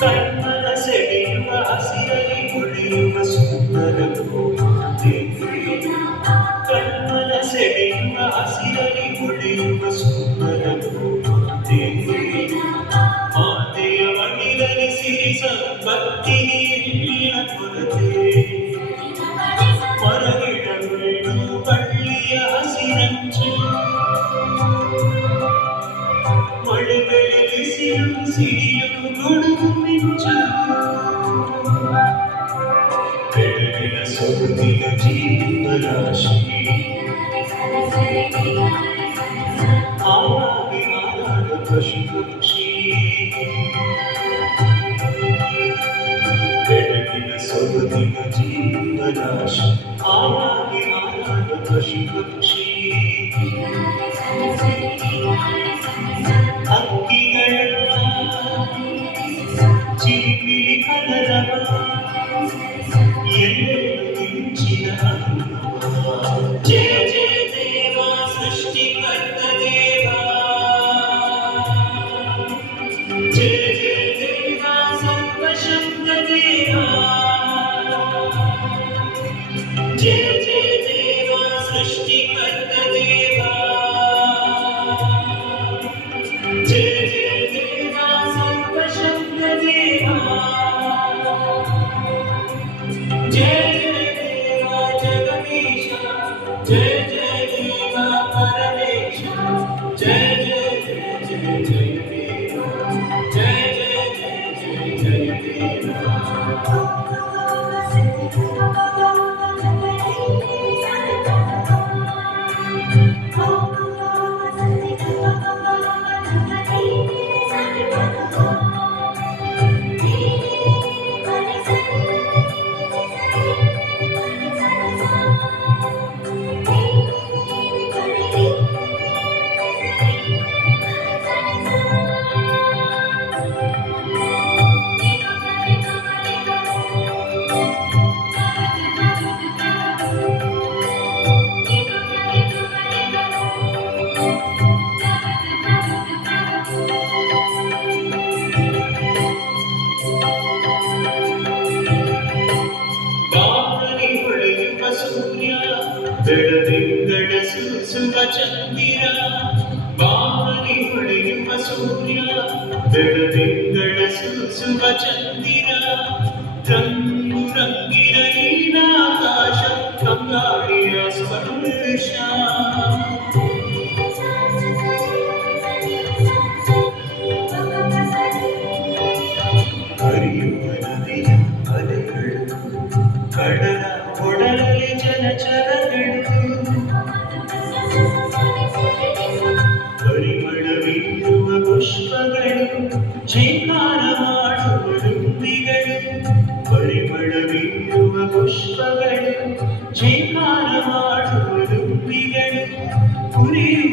ಕಣ್ಮನ ಸೆಳೆಯುವ ಹಸಿರಲಿ ಹೊಳೆಯುವ ಸುಂದರವು ಕಣ್ಮನ ಸೆಳೆಯುವ ಹಸಿರಲಿ ಹೊಳೆಯುವ ಸುಂದರವು ಮಾತೆಯ ಮಣ್ಣಿನಲ್ಲಿ ಸಿರಿ ಸಂಪತ್ತಿಗೆ ಎಲ್ಲಿನ ಕೊರತೆ ಮರಗಿಡಗಳು ಬಳ್ಳಿಯ ಹಸಿರಂಚು ಮಳೆಗಳಿಗೆ ಬಿಸಿಲು ಸಿಡಿಲು ಗುಡುಗು ಮಿಂಚು ಬೆಳಗಿನ ಸೊಗಡಿನ ಜೀವರಾಶಿ ಆಗಿ ಆದ ಪಶು ಪಕ್ಷಿ ಬೆಳಗಿನ ಸೊಗಡಿನ ಜೀವರಾಶಿ ಆಗಿ ಆದ ಪಶು ಪಕ್ಷಿ ಹಕ್ಕಿಗಳ ಚಿಲಿಪಿಲಿ ಕಲರವ ಎಲ್ಲೆಲ್ಲೂ ಮಿಂಚಿನ ಜಯ ಜಯ ದೇವ ಸೃಷ್ಟಿಕರ್ತ ದೇವ ಜಯ ಜಯ ದೇವ ಸರ್ವಶಕ್ತ ದೇವ ಜಯ ಜಯ ದೇವ ಸೃಷ್ಟಿಕರ್ತ ದೇವ जय जय देवा सर्वशक्त देवा जय जय देवा जगदीश जय जय देवा परमेश जय जय जय जय जय देवा जय जय जय जय जय देवा ಸೂರ್ಯ ಬೆಳದಿಂಗಳ ಸೂಸುವ ಚಂದಿರ ಬಾಮನಿ ಹೊಳೆಯುವ ಸೂರ್ಯ ಬೆಳದಿಂಗಳ ಸೂಸುವ ಚಂದಿರ ರಂಗು ರಂಗಿನ ನೀನಾಕಾಶ ಕಂಗಾಳಿಯ ಸ್ಪರ್ಶ ಹರಿಯುವ ನದಿಯ ಅಲೆಗಳು ಕಡಲ ಒಡಲಲ್ಲಿ ಜಲಚರಗಳು ಪರಿಮಳವಿರುವ ಪುಷ್ಪಗಳು ಜೈಕಾರ ಮಾಡುವ ದುಂಬಿಗಳು ಪರಿಮಳವಿರುವ ಪುಷ್ಪಗಳು ಜೈಕಾರ ಮಾಡುವ ದುಂಬಿಗಳು ಕುರಿಯುವ